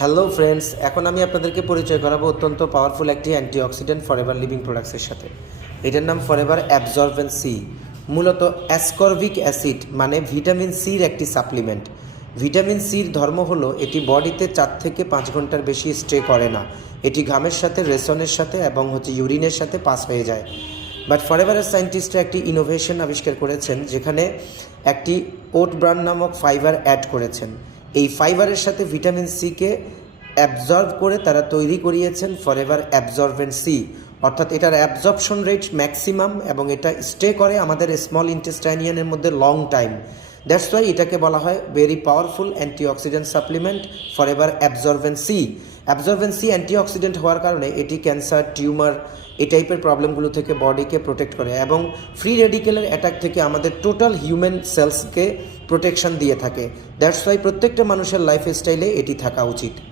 Hello friends, এখন আমি আপনাদেরকে পরিচয় করাবো অত্যন্ত পাওয়ারফুল একটি অ্যান্টিঅক্সিডেন্ট ফরএভার লিভিং প্রোডাক্টসের সাথে। এটার নাম ফরএভার অ্যাবজর্বেন্ট সি। মূলত অ্যাসকর্বিক অ্যাসিড মানে ভিটামিন সির একটি সাপ্লিমেন্ট। ভিটামিন সির ধর্ম হলো এটি বডিতে 4 থেকে 5 ঘন্টার বেশি স্টে করে না। এটি ঘামের সাথে, রেশনের সাথে এবং ইউরিনের সাথে পাস হয়ে যায়। বাট ফরএভারের সায়েন্টিস্টরা একটি ইনোভেশন আবিষ্কার করেছেন, যেখানে একটি ওট ব্রান নামক ফাইবার অ্যাড করেছেন। এই ফাইবারের সাথে ভিটামিন সিকে অ্যাবজর্ব করে তারা তৈরি করিয়েছেন ফরএভার অ্যাবজর্বেন্ট সি। অর্থাৎ এটার অ্যাবজর্পশন রেট ম্যাক্সিমাম এবং এটা স্টে করে আমাদের স্মল ইন্টেস্টাইনিয়ানের মধ্যে লং টাইম। দ্যাটস ওয়াই এটাকে বলা হয় very powerful antioxidant supplement Forever absorbent C. Absorbent C antioxidant হওয়ার কারণে এটি ক্যান্সার, টিউমার এই টাইপের প্রবলেমগুলো থেকে বডিকে প্রোটেক্ট করে এবং ফ্রি রেডিকেলের অ্যাটাক থেকে আমাদের টোটাল হিউম্যান সেলসকে প্রোটেকশন দিয়ে থাকে। দ্যাটস ওয়াই প্রত্যেকটা মানুষের লাইফস্টাইলে এটি থাকা উচিত।